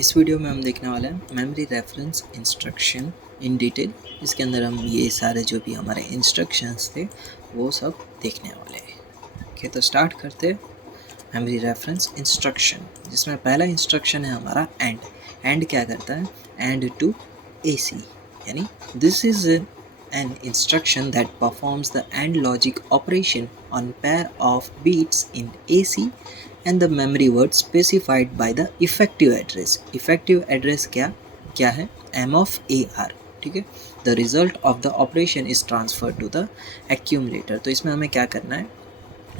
इस वीडियो में हम देखने वाले हैं memory reference instruction in detail. इसके अंदर हम ये सारे जो भी हमारे इंस्ट्रक्शंस थे वो सब देखने वाले हैं। ओके, तो स्टार्ट करते हैं मेमोरी रेफरेंस इंस्ट्रक्शन, जिसमें पहला इंस्ट्रक्शन है हमारा एंड। एंड क्या करता है? एंड टू AC, यानी this is an instruction that performs the AND logic operation on pair of bits in AC and the memory word specified by the effective address. Effective address क्या है? M of AR, ठीक है। The result of the operation is transferred to the accumulator। तो इसमें हमें क्या करना है?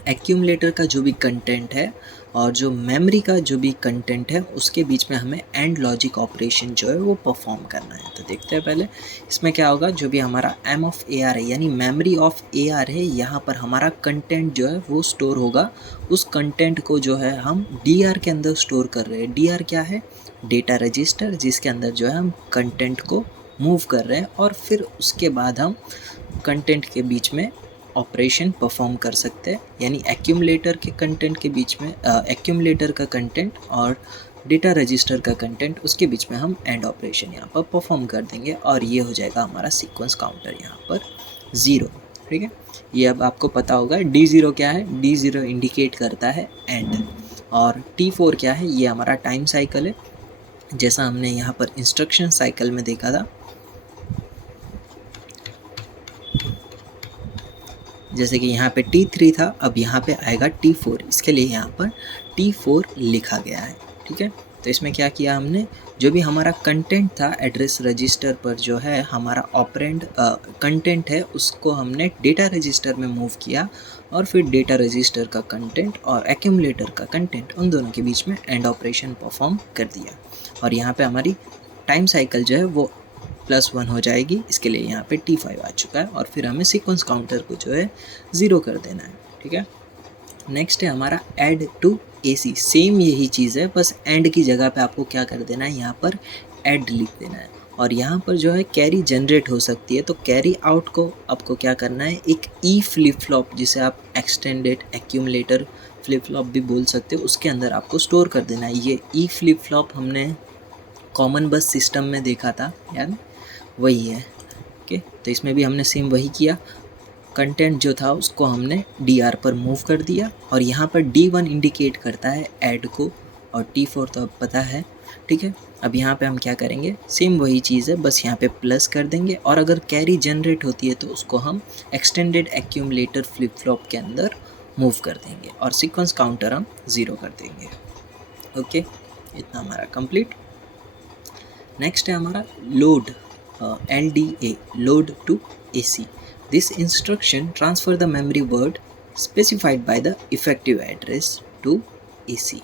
एक्यूमुलेटर का जो भी कंटेंट है और जो मेमोरी का जो भी कंटेंट है उसके बीच में हमें एंड लॉजिक ऑपरेशन जो है वो परफॉर्म करना है। तो देखते हैं पहले इसमें क्या होगा। जो भी हमारा M of AR है यानी मेमोरी ऑफ AR है, यहाँ पर हमारा कंटेंट जो है वो स्टोर होगा। उस कंटेंट को जो है हम DR के अंदर स्टोर कर रहे हैं। DR क्या है? डेटा रजिस्टर, जिसके अंदर जो है हम कंटेंट को मूव कर रहे हैं और फिर उसके बाद हम कंटेंट के बीच में ऑपरेशन परफॉर्म कर सकते हैं। यानी एक्यूमुलेटर के कंटेंट के बीच में एक्यूमुलेटर का कंटेंट और डेटा रजिस्टर का कंटेंट, उसके बीच में हम एंड ऑपरेशन यहाँ पर परफॉर्म कर देंगे और ये हो जाएगा हमारा सीक्वेंस काउंटर यहाँ पर 0। ठीक है, ये अब आपको पता होगा। D0 क्या है? D0 इंडिकेट करता है एंड, और T4 क्या है? ये हमारा टाइम साइकिल है, जैसा हमने यहाँ पर इंस्ट्रक्शन साइकिल में देखा था। जैसे कि यहाँ पे T3 था, अब यहाँ पे आएगा T4, इसके लिए यहाँ पर T4 लिखा गया है। ठीक है, तो इसमें क्या किया हमने? जो भी हमारा कंटेंट था एड्रेस रजिस्टर पर, जो है हमारा ऑपरेंड कंटेंट है, उसको हमने डेटा रजिस्टर में मूव किया और फिर डेटा रजिस्टर का कंटेंट और एक्यूमुलेटर का कंटेंट, उन दोनों के बीच में एंड ऑपरेशन परफॉर्म कर दिया। और यहाँ पे हमारी टाइम साइकिल जो है वो +1 हो जाएगी। इसके लिए यहाँ पे T5 आ चुका है और फिर हमें सीक्वेंस काउंटर को जो है 0 कर देना है। ठीक है, नेक्स्ट है हमारा ऐड टू AC। सेम यही चीज़ है, बस एंड की जगह पे आपको क्या कर देना है? यहाँ पर ऐड लिख देना है। और यहाँ पर जो है कैरी जनरेट हो सकती है, तो कैरी आउट को आपको क्या करना है? एक E फ्लिप फ्लॉप, जिसे आप एक्सटेंडेड एक्यूमुलेटर फ्लिप फ्लॉप भी बोल सकते हो, उसके अंदर आपको स्टोर कर देना है। ये E फ्लिप फ्लॉप हमने कॉमन बस सिस्टम में देखा था, याद वही है। ओके, तो इसमें भी हमने सेम वही किया। कंटेंट जो था उसको हमने DR पर मूव कर दिया और यहाँ पर D1 इंडिकेट करता है ऐड को और T4 तो अब पता है। ठीक है, अब यहाँ पे हम क्या करेंगे? सेम वही चीज़ है, बस यहाँ पे प्लस कर देंगे और अगर कैरी जनरेट होती है तो उसको हम एक्सटेंडेड एक्यूमुलेटर फ्लिप फ्लॉप के अंदर मूव कर देंगे और सीक्वेंस काउंटर हम 0 कर देंगे। ओके, इतना हमारा कंप्लीट। नेक्स्ट है हमारा load, LDA, load to AC. This instruction transfer the memory word specified by the effective address to AC.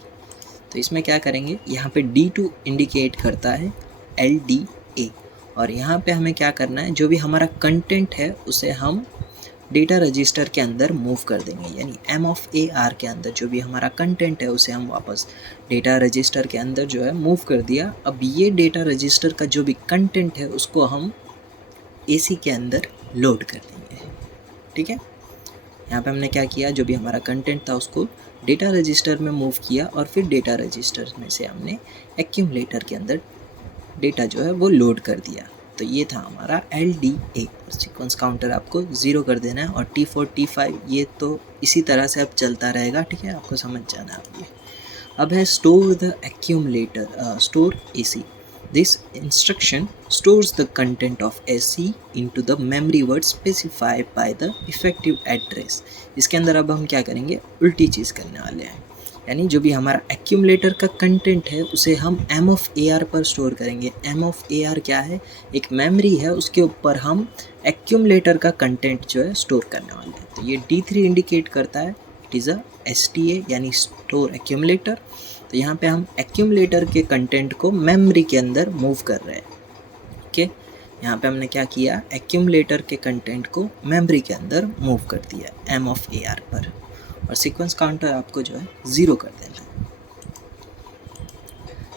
तो इसमें क्या करेंगे? यहाँ पे D2 इंडिकेट करता है LDA और यहाँ पे हमें क्या करना है? जो भी हमारा कंटेंट है उसे हम डेटा रजिस्टर के अंदर मूव कर देंगे। यानी M of AR के अंदर जो भी हमारा कंटेंट है उसे हम वापस डेटा रजिस्टर के अंदर जो है मूव कर दिया। अब ये डेटा रजिस्टर का जो भी कंटेंट है उसको हम AC के अंदर लोड कर देंगे। ठीक है, यहाँ पे हमने क्या किया? जो भी हमारा कंटेंट था उसको डेटा रजिस्टर में मूव किया और फिर डेटा रजिस्टर में से हमने एक्यूमुलेटर के अंदर डेटा जो है वो लोड कर दिया। तो ये था हमारा LDA और सीक्वेंस काउंटर आपको 0 कर देना है। और T4 T5 ये तो इसी तरह से अब चलता रहेगा। ठीक है, आपको समझ जाना है ये। अब है store the accumulator, store AC। This instruction stores the content of AC into the memory word specified by the effective address. इसके अंदर अब हम क्या करेंगे? उल्टी चीज़ करने वाले हैं। यानी जो भी हमारा एक्यूमुलेटर का कंटेंट है उसे हम M of AR पर स्टोर करेंगे। M of AR क्या है? एक मेमोरी है, उसके ऊपर हम एक्यूमुलेटर का कंटेंट जो है स्टोर करने वाले हैं। तो ये D3 इंडिकेट करता है इट इज़ अ STA यानी स्टोर एक्यूमुलेटर। तो यहाँ पे हम एक्यूमुलेटर के कंटेंट को मेमोरी के अंदर मूव कर रहे हैं। ओके, यहाँ पे हमने क्या किया? एक्यूमुलेटर के कंटेंट को मेमोरी के अंदर मूव कर दिया M of AR पर और सीक्वेंस काउंटर आपको जो है 0 कर देना है।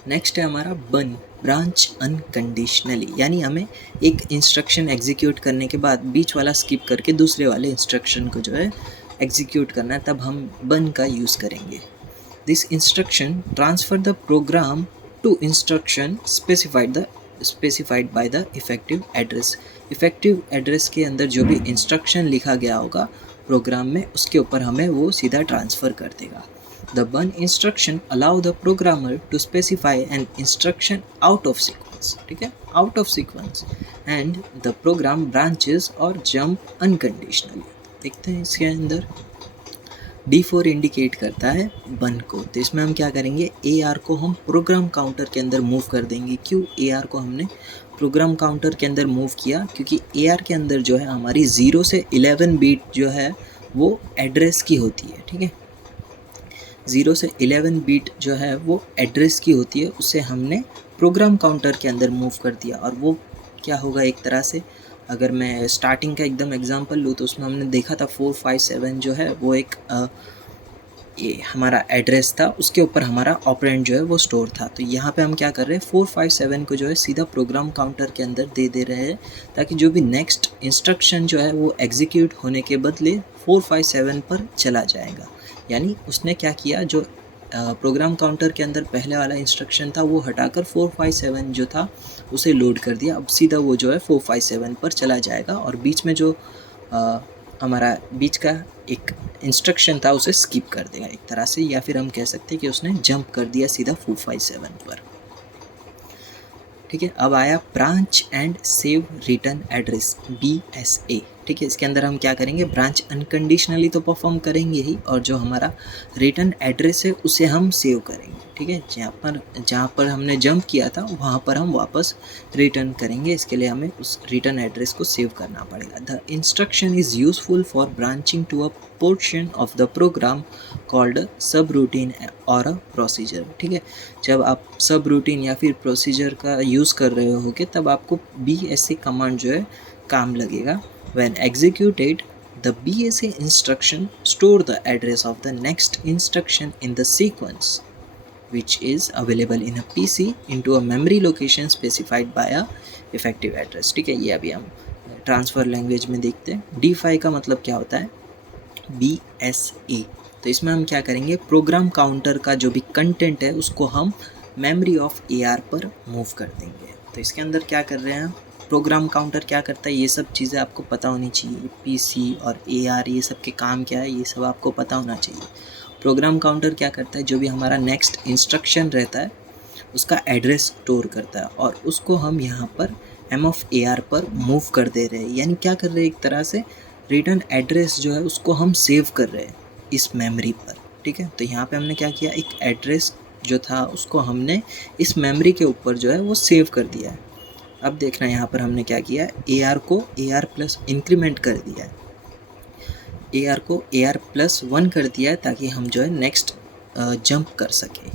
नेक्स्ट है हमारा बर्न, ब्रांच अनकंडीशनली। यानी हमें एक इंस्ट्रक्शन एग्जीक्यूट करने के बाद बीच वाला स्किप करके दूसरे वाले इंस्ट्रक्शन को जो है एग्जीक्यूट करना है, तब हम बर्न का यूज़ करेंगे। This instruction transfer the program to instruction specified by the effective address. Effective address के अंदर जो भी इंस्ट्रक्शन लिखा गया होगा प्रोग्राम में, उसके ऊपर हमें वो सीधा ट्रांसफ़र कर देगा। The BUN instruction allow the programmer to specify an instruction out of sequence, ठीक है, out of sequence, and the program branches और जंप अनकंडीशनली। देखते हैं इसके अंदर D4 इंडिकेट करता है बर्न को, तो इसमें हम क्या करेंगे, AR को हम प्रोग्राम काउंटर के अंदर मूव कर देंगे। क्यों AR को हमने प्रोग्राम काउंटर के अंदर मूव किया, क्योंकि AR के अंदर जो है हमारी 0 से 11 बीट जो है वो एड्रेस की होती है, ठीक है, 0 से 11 बीट जो है वो एड्रेस की होती है, उसे हमने प्रोग्राम काउंटर के अंदर मूव कर दिया। और वो क्या होगा, एक तरह से अगर मैं स्टार्टिंग का एकदम एग्जांपल लूँ तो उसमें हमने देखा था 457 जो है वो एक ये हमारा एड्रेस था, उसके ऊपर हमारा ऑपरेंड जो है वो स्टोर था। तो यहाँ पे हम क्या कर रहे हैं, 457 को जो है सीधा प्रोग्राम काउंटर के अंदर दे रहे हैं, ताकि जो भी नेक्स्ट इंस्ट्रक्शन जो है वो एग्जीक्यूट होने के बदले 457 पर चला जाएगा। यानी उसने क्या किया, जो प्रोग्राम काउंटर के अंदर पहले वाला इंस्ट्रक्शन था वो हटाकर 457 जो था उसे लोड कर दिया। अब सीधा वो जो है 457 पर चला जाएगा, और बीच में जो हमारा बीच का एक इंस्ट्रक्शन था उसे स्किप कर देगा एक तरह से, या फिर हम कह सकते हैं कि उसने जंप कर दिया सीधा 457 पर, ठीक है। अब आया branch and save return address, BSA, ठीक है। इसके अंदर हम क्या करेंगे, ब्रांच अनकंडीशनली तो परफॉर्म करेंगे ही, और जो हमारा रिटर्न एड्रेस है उसे हम सेव करेंगे, ठीक है। जहाँ पर हमने जंप किया था वहाँ पर हम वापस रिटर्न करेंगे। इसके लिए हमें उस रिटर्न एड्रेस को सेव करना पड़ेगा। The instruction is useful for branching to a portion of the program called subroutine और अ प्रोसीजर, ठीक है। जब आप सब रूटीन या फिर प्रोसीजर का यूज़ कर रहे होगे तब आपको BSA कमांड जो है काम लगेगा। When executed, the BSA instruction store the address of the next instruction in the sequence, which is available in a PC into a memory location specified by a effective address, ठीक है। ये अभी हम transfer language में देखते हैं। D5 का मतलब क्या होता है, BSA। तो इसमें हम क्या करेंगे, प्रोग्राम काउंटर का जो भी कंटेंट है उसको हम मेमोरी ऑफ AR पर मूव कर देंगे। तो इसके अंदर क्या कर रहे हैं, प्रोग्राम काउंटर क्या करता है, ये सब चीज़ें आपको पता होनी चाहिए। PC और AR ये सब के काम क्या है, ये सब आपको पता होना चाहिए। प्रोग्राम काउंटर क्या करता है, जो भी हमारा नेक्स्ट इंस्ट्रक्शन रहता है उसका एड्रेस स्टोर करता है, और उसको हम यहाँ पर M of AR पर मूव कर दे रहे हैं। यानी क्या कर रहे हैं, एक तरह से रिटर्न एड्रेस जो है उसको हम सेव कर रहे हैं इस मेमोरी पर, ठीक है। तो यहाँ पे हमने क्या किया, एक एड्रेस जो था उसको हमने इस मेमोरी के ऊपर जो है वो सेव कर दिया है। अब देखना यहाँ पर हमने क्या किया है, AR को AR प्लस इंक्रीमेंट कर दिया है, AR को AR प्लस 1 कर दिया है, ताकि हम जो है नेक्स्ट जंप कर सके।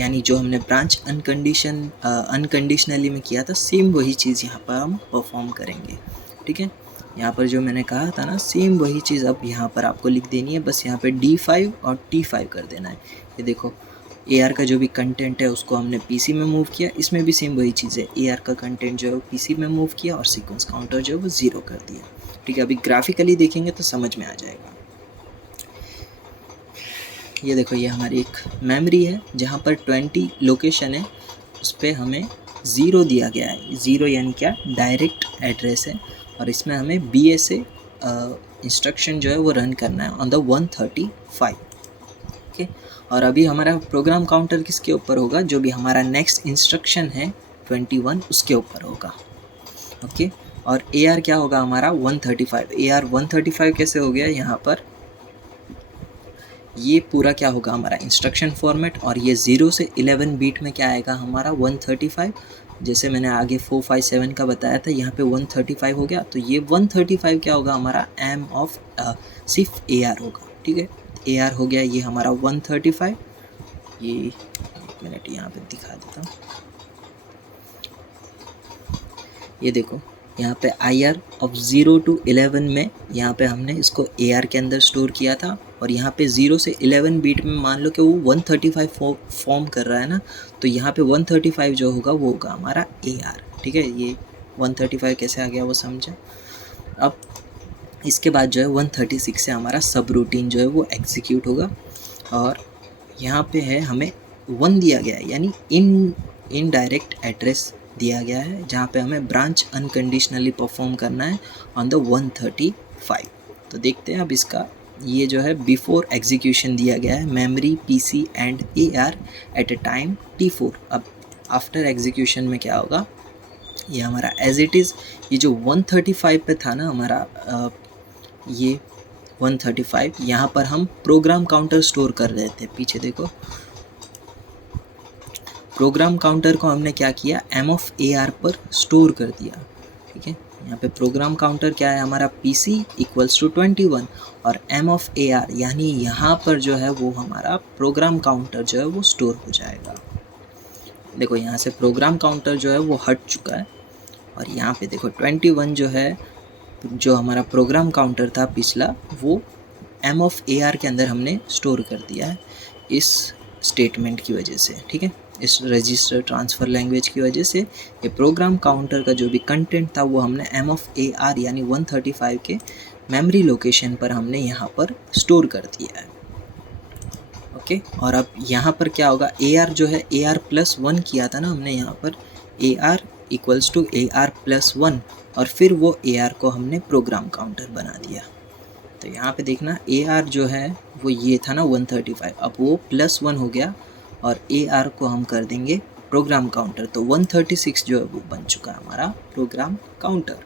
यानी जो हमने ब्रांच अनकंडीशनली में किया था सेम वही चीज़ यहाँ पर हम परफॉर्म करेंगे, ठीक है। यहाँ पर जो मैंने कहा था ना, सेम वही चीज़ अब यहाँ पर आपको लिख देनी है, बस यहाँ पे D5 और T5 कर देना है। ये देखो AR का जो भी कंटेंट है उसको हमने PC में मूव किया, इसमें भी सेम वही चीज़ है, AR का कंटेंट जो है वो PC में मूव किया और सीक्वेंस काउंटर जो है वो 0 कर दिया, ठीक है। अभी ग्राफिकली देखेंगे तो समझ में आ जाएगा। ये देखो, ये हमारी एक मेमोरी है जहाँ पर 20 लोकेशन है, उस पर हमें 0 दिया गया है। 0 यानी क्या, डायरेक्ट एड्रेस है, और इसमें हमें BSA इंस्ट्रक्शन जो है वो रन करना है ऑन द 135, ओके। और अभी हमारा प्रोग्राम काउंटर किसके ऊपर होगा, जो भी हमारा नेक्स्ट इंस्ट्रक्शन है 21 उसके ऊपर होगा, ओके। और AR क्या होगा हमारा 135। AR 135 कैसे हो गया, यहाँ पर ये पूरा क्या होगा हमारा इंस्ट्रक्शन फॉर्मेट, और ये 0 से 11 बीट में क्या आएगा हमारा 135। जैसे मैंने आगे 457 का बताया था, यहाँ पे 135 हो गया, तो ये 135 क्या होगा हमारा M ऑफ सिर्फ AR होगा, ठीक है। AR हो गया ये हमारा 135। ये एक मिनट यहाँ पे दिखा देता हूँ, ये देखो यहाँ पे IR ऑफ 0 to 11 में यहाँ पे हमने इसको AR के अंदर स्टोर किया था, और यहाँ पे 0 से 11 बीट में मान लो कि वो 135 फॉर्म कर रहा है ना, तो यहाँ पे 135 जो होगा वो होगा हमारा AR, ठीक है। ये 135 कैसे आ गया वो समझा। अब इसके बाद जो है 136 से हमारा सब रूटीन जो है वो एग्जीक्यूट होगा, और यहाँ पे है हमें 1 दिया गया है, यानी इन इनडायरेक्ट एड्रेस दिया गया है जहाँ पे हमें ब्रांच अनकंडीशनली परफॉर्म करना है ऑन द 135। तो देखते हैं अब इसका, ये जो है बिफोर एग्जीक्यूशन दिया गया है memory PC and AR at a time T4। अब आफ्टर एग्जीक्यूशन में क्या होगा, ये हमारा एज इट इज़, ये जो 135 पे था ना हमारा ये 135, यहाँ पर हम प्रोग्राम काउंटर स्टोर कर रहे थे। पीछे देखो, प्रोग्राम काउंटर को हमने क्या किया, M of AR पर स्टोर कर दिया। ठीक है, यहाँ पे प्रोग्राम काउंटर क्या है हमारा, PC इक्वल्स टू 21 और M of AR यानी यहाँ पर जो है वो हमारा प्रोग्राम काउंटर जो है वो स्टोर हो जाएगा। देखो यहाँ से प्रोग्राम काउंटर जो है वो हट चुका है और यहाँ पे देखो 21 जो है, जो हमारा प्रोग्राम काउंटर था पिछला, वो M of AR के अंदर हमने स्टोर कर दिया है इस स्टेटमेंट की वजह से। ठीक है, इस रजिस्टर ट्रांसफ़र लैंग्वेज की वजह से ये प्रोग्राम काउंटर का जो भी कंटेंट था वो हमने M of AR यानी 135 के मेमोरी लोकेशन पर हमने यहाँ पर स्टोर कर दिया है। ओके, और अब यहाँ पर क्या होगा, AR जो है AR+1 किया था ना हमने यहाँ पर, AR इक्वल्स टू AR+1 और फिर वो AR को हमने प्रोग्राम काउंटर बना दिया। तो यहाँ पे देखना AR जो है वो ये था ना 135, अब वो +1 हो गया और AR को हम कर देंगे प्रोग्राम काउंटर, तो 136 जो है वो बन चुका है हमारा प्रोग्राम काउंटर।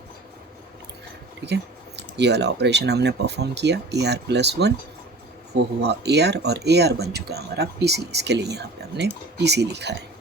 ठीक है, ये वाला ऑपरेशन हमने परफॉर्म किया, AR+1 वो हुआ AR और AR बन चुका है हमारा PC। इसके लिए यहाँ पे हमने PC लिखा है।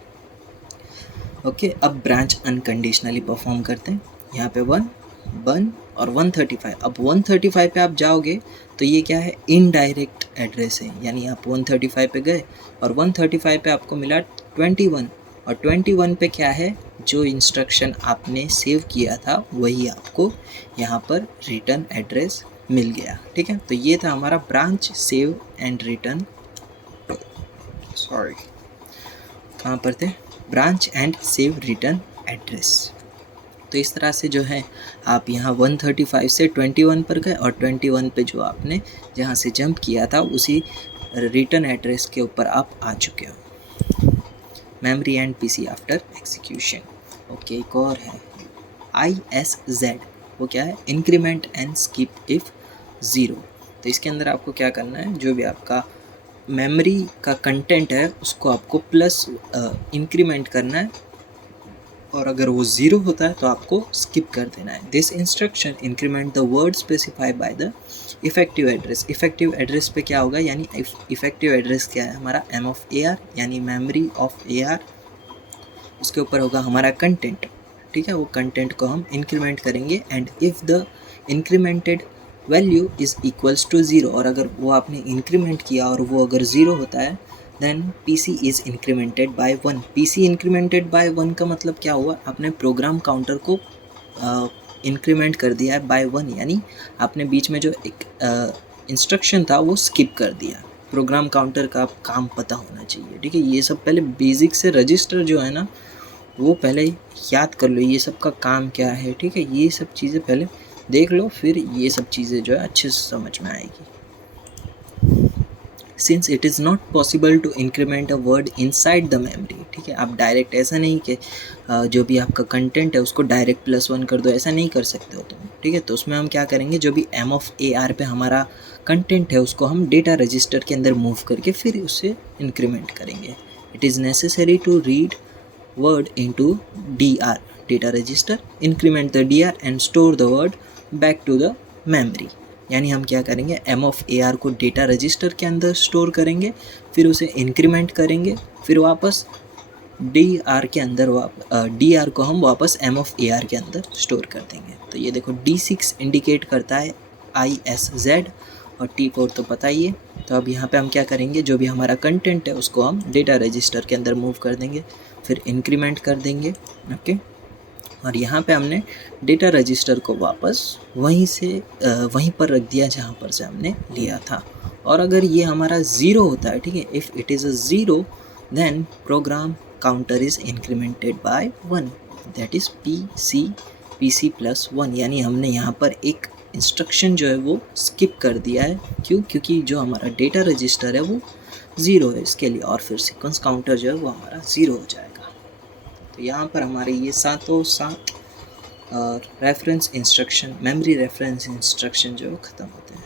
ओके, अब ब्रांच अनकंडीशनली परफॉर्म करते हैं। यहाँ पे 1 और 135। अब 135 पे आप जाओगे तो ये क्या है, इनडायरेक्ट एड्रेस है, यानी आप 135 पे गए और 135 पे आपको मिला 21 और 21 पे क्या है, जो इंस्ट्रक्शन आपने सेव किया था वही आपको यहाँ पर रिटर्न एड्रेस मिल गया। ठीक है, तो ये था हमारा branch save and return, sorry कहाँ पर थे, branch and save return address. तो इस तरह से जो है आप यहाँ 135 से 21 पर गए और 21 पे जो आपने जहाँ से जंप किया था उसी रिटर्न एड्रेस के ऊपर आप आ चुके हो। Memory and PC after execution. Okay, एक और है ISZ, वो क्या है, इंक्रीमेंट एंड स्किप इफ़ 0। तो इसके अंदर आपको क्या करना है, जो भी आपका मेमोरी का कंटेंट है उसको आपको प्लस इंक्रीमेंट करना है और अगर वो 0 होता है तो आपको स्किप कर देना है। This instruction increment the word specified by the effective address. Effective address पे क्या होगा, यानी इफेक्टिव एड्रेस क्या है हमारा, M of AR यानी मेमोरी ऑफ AR, उसके ऊपर होगा हमारा कंटेंट। ठीक है, वो कंटेंट को हम इंक्रीमेंट करेंगे and if the incremented value is equals to 0, और अगर वो आपने इंक्रीमेंट किया और वो अगर 0 होता है then PC is incremented by 1। PC incremented by 1 का मतलब क्या हुआ, आपने प्रोग्राम काउंटर को इंक्रीमेंट कर दिया है बाय 1, यानी आपने बीच में जो एक इंस्ट्रक्शन था वो स्किप कर दिया। प्रोग्राम काउंटर का काम पता होना चाहिए। ठीक है, ये सब पहले बेसिक से रजिस्टर जो है ना वो पहले याद कर लो, ये सब का काम क्या है। ठीक है, ये सब चीज़ें पहले देख लो, फिर ये सब चीज़ें जो है अच्छे से समझ में आएगी। Since it is not possible to increment a word inside the memory. ठीक है, आप डायरेक्ट ऐसा नहीं कि जो भी आपका कंटेंट है उसको डायरेक्ट +1 कर दो, ऐसा नहीं कर सकते हो तुम। ठीक है, तो उसमें हम क्या करेंगे, जो भी M of AR पे हमारा कंटेंट है उसको हम डेटा रजिस्टर के अंदर मूव करके फिर उसे इंक्रीमेंट करेंगे। It is necessary to read word into DR data register, increment the DR and store the word back to the memory। यानी हम क्या करेंगे, M of AR को डेटा रजिस्टर के अंदर स्टोर करेंगे, फिर उसे इंक्रीमेंट करेंगे, फिर वापस DR के अंदर DR को हम वापस M of AR के अंदर स्टोर कर देंगे। तो ये देखो D6 इंडिकेट करता है ISZ और T4 तो पता ही है। तो अब यहाँ पे हम क्या करेंगे, जो भी हमारा कंटेंट है उसको हम डेटा रजिस्टर के अंदर मूव कर देंगे, फिर इंक्रीमेंट कर देंगे। ओके, और यहाँ पे हमने डेटा रजिस्टर को वापस वहीं पर रख दिया जहाँ पर से हमने लिया था। और अगर ये हमारा 0 होता है, ठीक है, if it is a 0 then program counter is incremented by 1, that is PC plus 1। यानी हमने यहाँ पर एक इंस्ट्रक्शन जो है वो स्किप कर दिया है। क्यों? क्योंकि जो हमारा डेटा रजिस्टर है वो 0 है इसके लिए, और फिर सीक्वेंस काउंटर जो है वो हमारा 0 हो जाएगा। तो यहाँ पर हमारे ये सातों सात reference instruction, memory reference instruction जो खत्म होते हैं।